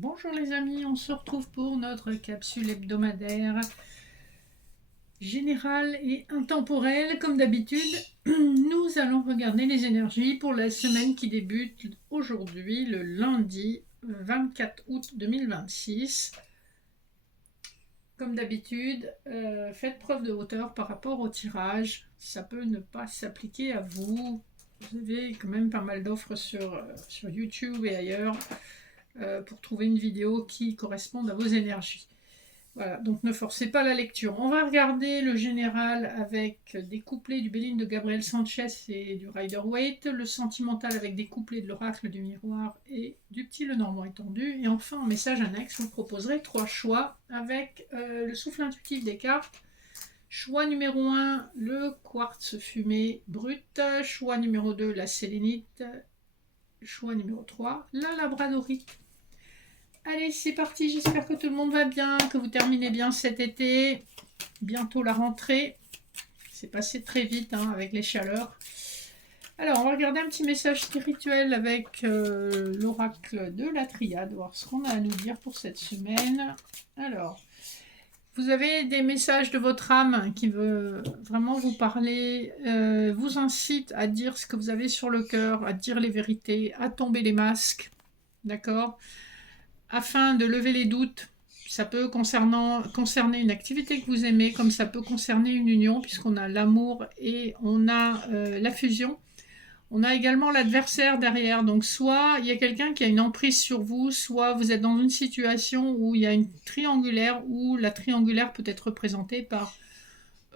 Bonjour les amis, on se retrouve pour notre capsule hebdomadaire générale et intemporelle. Comme d'habitude, nous allons regarder les énergies pour la semaine qui débute aujourd'hui, le lundi 24 août 2026. Comme d'habitude, faites preuve de hauteur par rapport au tirage. Ça peut ne pas s'appliquer à vous. Vous avez quand même pas mal d'offres sur YouTube et ailleurs. Pour trouver une vidéo qui corresponde à vos énergies. Voilà, donc ne forcez pas la lecture. On va regarder le général avec des couplets du Béline de Gabriel Sanchez et du Rider-Waite, le sentimental avec des couplets de l'oracle du miroir et du petit Lenormand étendu. Et enfin, en message annexe, je vous proposerai 3 choix avec le souffle intuitif des cartes. Choix numéro 1, le quartz fumé brut. Choix numéro 2, la sélénite. Choix numéro 3, la labradorite. Allez, c'est parti, j'espère que tout le monde va bien, que vous terminez bien cet été. Bientôt la rentrée. C'est passé très vite avec les chaleurs. Alors, on va regarder un petit message spirituel avec l'oracle de la triade, voir ce qu'on a à nous dire pour cette semaine. Alors, vous avez des messages de votre âme qui veut vraiment vous parler, vous incite à dire ce que vous avez sur le cœur, à dire les vérités, à tomber les masques. D'accord ? Afin de lever les doutes, ça peut concerner une activité que vous aimez, comme ça peut concerner une union, puisqu'on a l'amour et on a la fusion. On a également l'adversaire derrière, donc soit il y a quelqu'un qui a une emprise sur vous, soit vous êtes dans une situation où il y a une triangulaire, où la triangulaire peut être représentée par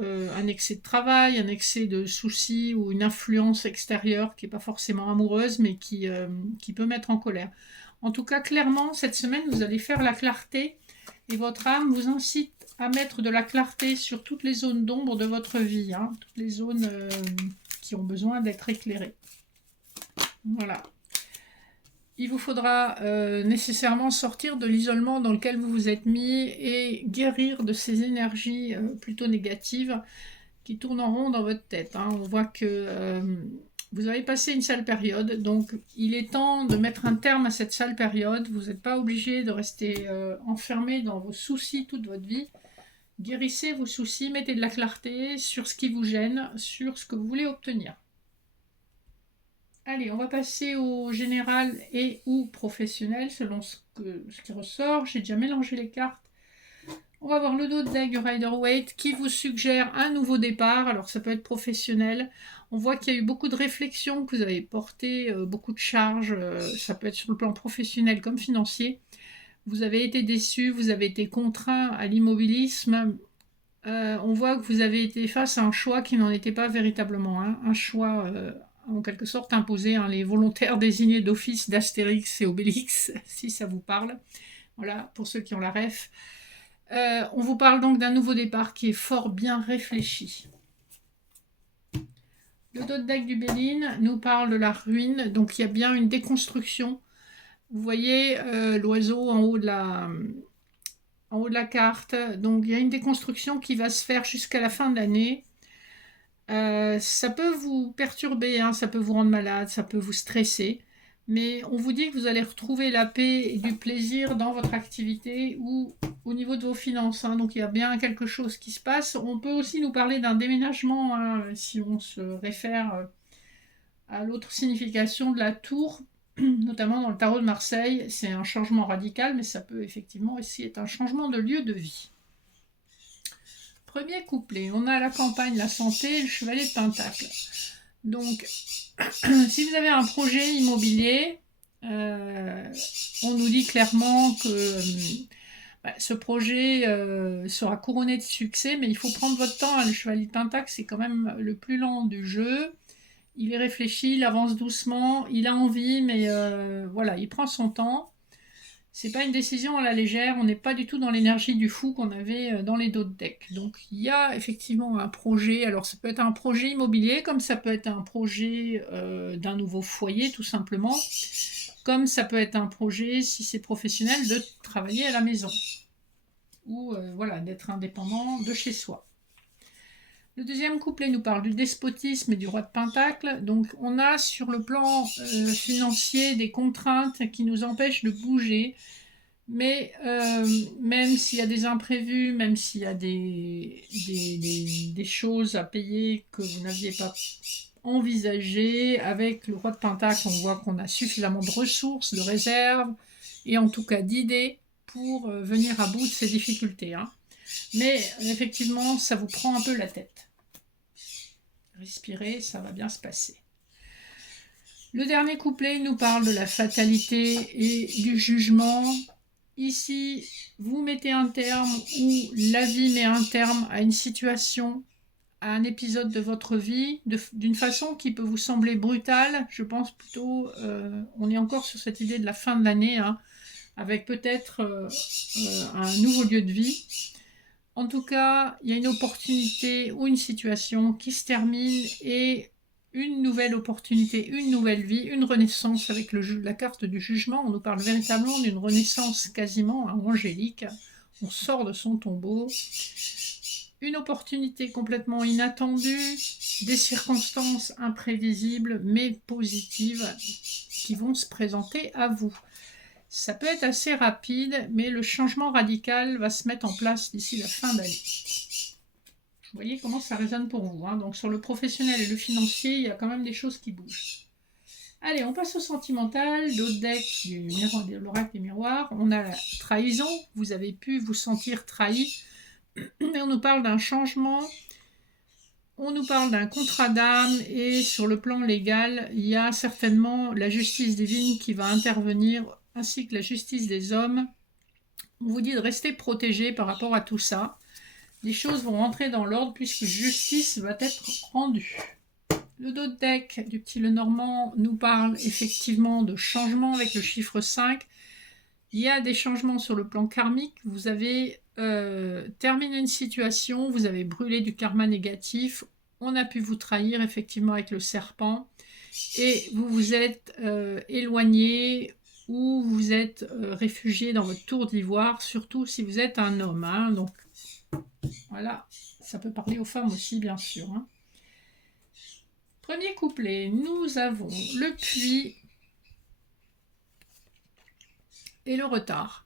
un excès de travail, un excès de soucis ou une influence extérieure qui n'est pas forcément amoureuse, mais qui peut mettre en colère. En tout cas, clairement, cette semaine, vous allez faire la clarté et votre âme vous incite à mettre de la clarté sur toutes les zones d'ombre de votre vie, toutes les zones qui ont besoin d'être éclairées. Voilà. Il vous faudra nécessairement sortir de l'isolement dans lequel vous vous êtes mis et guérir de ces énergies plutôt négatives qui tournent en rond dans votre tête. On voit que vous avez passé une sale période, donc il est temps de mettre un terme à cette sale période. Vous n'êtes pas obligé de rester enfermé dans vos soucis toute votre vie. Guérissez vos soucis, mettez de la clarté sur ce qui vous gêne, sur ce que vous voulez obtenir. Allez, on va passer au général et ou professionnel, selon ce qui ressort. J'ai déjà mélangé les cartes. On va voir le dos de deck du Rider-Waite qui vous suggère un nouveau départ. Alors ça peut être professionnel. On voit qu'il y a eu beaucoup de réflexions, que vous avez porté beaucoup de charges. Ça peut être sur le plan professionnel comme financier. Vous avez été déçu, vous avez été contraint à l'immobilisme. On voit que vous avez été face à un choix qui n'en était pas véritablement un choix en quelque sorte imposé. Les volontaires désignés d'office d'Astérix et Obélix, si ça vous parle. Voilà, pour ceux qui ont la ref. On vous parle donc d'un nouveau départ qui est fort bien réfléchi. Le dos de deck du Béline nous parle de la ruine, donc il y a bien une déconstruction. Vous voyez l'oiseau en haut de la carte, donc il y a une déconstruction qui va se faire jusqu'à la fin de l'année. Ça peut vous perturber, ça peut vous rendre malade, ça peut vous stresser. Mais on vous dit que vous allez retrouver la paix et du plaisir dans votre activité ou au niveau de vos finances. Donc il y a bien quelque chose qui se passe. On peut aussi nous parler d'un déménagement, si on se réfère à l'autre signification de la tour, notamment dans le tarot de Marseille. C'est un changement radical, mais ça peut effectivement aussi être un changement de lieu de vie. Premier couplet, on a la campagne, la santé, le chevalier de Pentacle. Donc, si vous avez un projet immobilier, on nous dit clairement que ce projet sera couronné de succès, mais il faut prendre votre temps. Le chevalier de Pentacle, c'est quand même le plus lent du jeu. Il est réfléchi, il avance doucement, il a envie, mais voilà, il prend son temps. C'est pas une décision à la légère, on n'est pas du tout dans l'énergie du fou qu'on avait dans les dos de deck. Donc il y a effectivement un projet, alors ça peut être un projet immobilier, comme ça peut être un projet d'un nouveau foyer tout simplement, comme ça peut être un projet, si c'est professionnel, de travailler à la maison, ou voilà, d'être indépendant de chez soi. Le deuxième couplet nous parle du despotisme et du roi de Pentacle. Donc on a sur le plan financier des contraintes qui nous empêchent de bouger. Mais même s'il y a des imprévus, même s'il y a des choses à payer que vous n'aviez pas envisagées, avec le roi de Pentacle, on voit qu'on a suffisamment de ressources, de réserves, et en tout cas d'idées pour venir à bout de ces difficultés, hein. Mais effectivement, ça vous prend un peu la tête. Respirez, ça va bien se passer. Le dernier couplet nous parle de la fatalité et du jugement. Ici, vous mettez un terme ou la vie met un terme à une situation, à un épisode de votre vie, d'une façon qui peut vous sembler brutale. Je pense plutôt, on est encore sur cette idée de la fin de l'année, hein, avec peut-être un nouveau lieu de vie. En tout cas, il y a une opportunité ou une situation qui se termine et une nouvelle opportunité, une nouvelle vie, une renaissance avec la carte du jugement. On nous parle véritablement d'une renaissance quasiment angélique. On sort de son tombeau. Une opportunité complètement inattendue, des circonstances imprévisibles mais positives qui vont se présenter à vous. Ça peut être assez rapide, mais le changement radical va se mettre en place d'ici la fin d'année. Vous voyez comment ça résonne pour vous, hein. Donc sur le professionnel et le financier, il y a quand même des choses qui bougent. Allez, on passe au sentimental, d'autres decks de l'oracle des miroirs. On a la trahison, vous avez pu vous sentir trahi, mais on nous parle d'un changement, on nous parle d'un contrat d'âme, et sur le plan légal, il y a certainement la justice divine qui va intervenir, ainsi que la justice des hommes. On vous dit de rester protégé par rapport à tout ça. Les choses vont rentrer dans l'ordre puisque justice va être rendue. Le dos de deck du petit Lenormand nous parle effectivement de changements avec le chiffre 5. Il y a des changements sur le plan karmique. Vous avez terminé une situation, vous avez brûlé du karma négatif, on a pu vous trahir effectivement avec le serpent, et vous vous êtes éloigné ou vous êtes réfugié dans votre tour d'ivoire, surtout si vous êtes un homme, hein. Donc voilà, ça peut parler aux femmes aussi, bien sûr, hein. Premier couplet, nous avons le puits et le retard.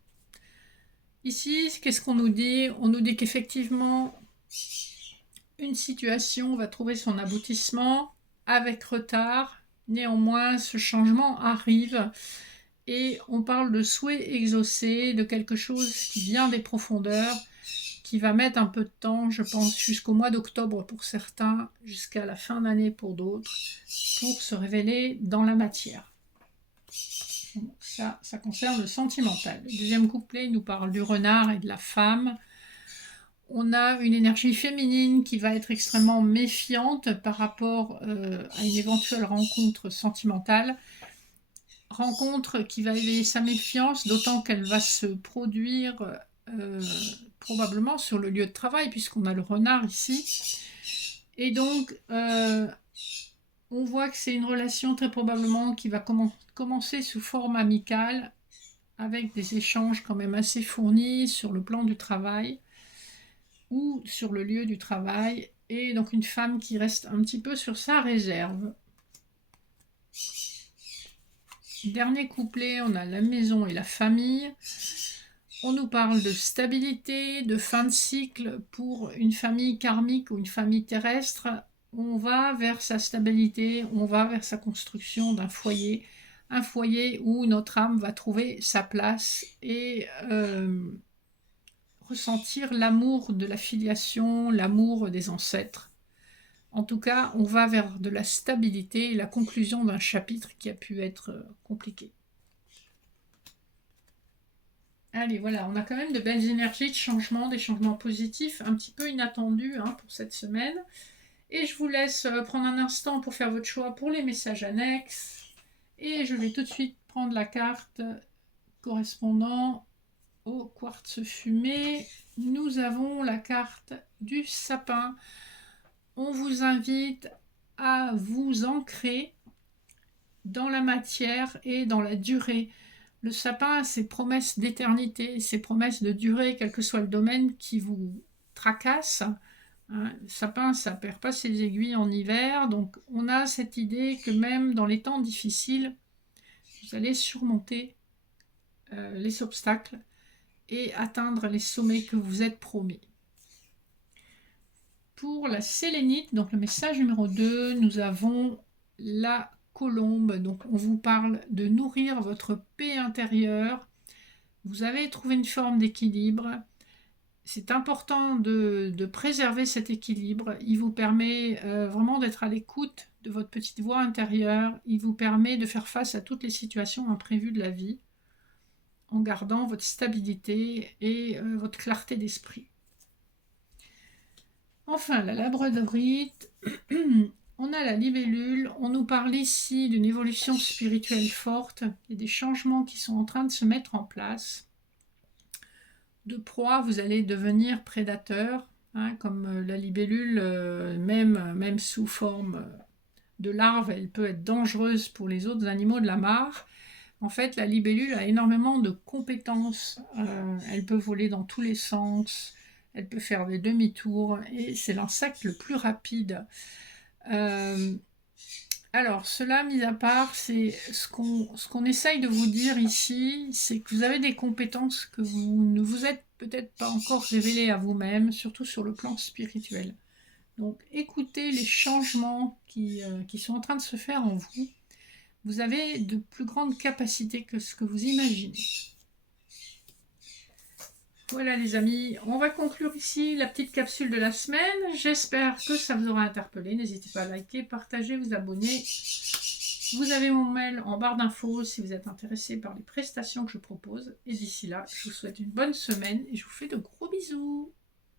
Ici, qu'est-ce qu'on nous dit? On nous dit qu'effectivement, une situation va trouver son aboutissement avec retard. Néanmoins, ce changement arrive et on parle de souhait exaucé, de quelque chose qui vient des profondeurs, qui va mettre un peu de temps, je pense, jusqu'au mois d'octobre pour certains, jusqu'à la fin d'année pour d'autres, pour se révéler dans la matière. Ça concerne le sentimental. Le deuxième couplet nous parle du renard et de la femme. On a une énergie féminine qui va être extrêmement méfiante par rapport à une éventuelle rencontre sentimentale. Rencontre qui va éveiller sa méfiance, d'autant qu'elle va se produire probablement sur le lieu de travail, puisqu'on a le renard ici. Et donc, on voit que c'est une relation très probablement qui va commencer sous forme amicale, avec des échanges quand même assez fournis sur le plan du travail ou sur le lieu du travail, et donc une femme qui reste un petit peu sur sa réserve. Dernier couplet, on a la maison et la famille. On nous parle de stabilité, de fin de cycle pour une famille karmique ou une famille terrestre. On va vers sa stabilité, on va vers sa construction d'un foyer, un foyer où notre âme va trouver sa place et ressentir l'amour de la filiation, l'amour des ancêtres. En tout cas, on va vers de la stabilité et la conclusion d'un chapitre qui a pu être compliqué. Allez, voilà, on a quand même de belles énergies de changement, des changements positifs, un petit peu inattendus, hein, pour cette semaine. Et je vous laisse prendre un instant pour faire votre choix pour les messages annexes. Et je vais tout de suite prendre la carte correspondant au quartz fumé. Nous avons la carte du sapin. On vous invite à vous ancrer dans la matière et dans la durée. Le sapin a ses promesses d'éternité, ses promesses de durée, quel que soit le domaine qui vous tracasse. Le sapin, ça ne perd pas ses aiguilles en hiver, donc on a cette idée que même dans les temps difficiles, vous allez surmonter les obstacles. et atteindre les sommets que vous êtes promis. Pour la sélénite, donc le message numéro 2, nous avons la colombe. Donc on vous parle de nourrir votre paix intérieure. Vous avez trouvé une forme d'équilibre. C'est important de préserver cet équilibre. Il vous permet vraiment d'être à l'écoute de votre petite voix intérieure. Il vous permet de faire face à toutes les situations imprévues de la vie en gardant votre stabilité et votre clarté d'esprit. Enfin, la labradorite, on a la libellule. On nous parle ici d'une évolution spirituelle forte et des changements qui sont en train de se mettre en place. De proie, vous allez devenir prédateur, hein, comme la libellule, même sous forme de larve, elle peut être dangereuse pour les autres animaux de la mare. En fait, la libellule a énormément de compétences. Elle peut voler dans tous les sens, elle peut faire des demi-tours, et c'est l'insecte le plus rapide. Alors, cela mis à part, c'est ce qu'on essaye de vous dire ici, c'est que vous avez des compétences que vous ne vous êtes peut-être pas encore révélées à vous-même, surtout sur le plan spirituel. Donc, écoutez les changements qui sont en train de se faire en vous. Vous avez de plus grandes capacités que ce que vous imaginez. Voilà les amis, on va conclure ici la petite capsule de la semaine. J'espère que ça vous aura interpellé. N'hésitez pas à liker, partager, vous abonner. Vous avez mon mail en barre d'infos si vous êtes intéressé par les prestations que je propose. Et d'ici là, je vous souhaite une bonne semaine et je vous fais de gros bisous.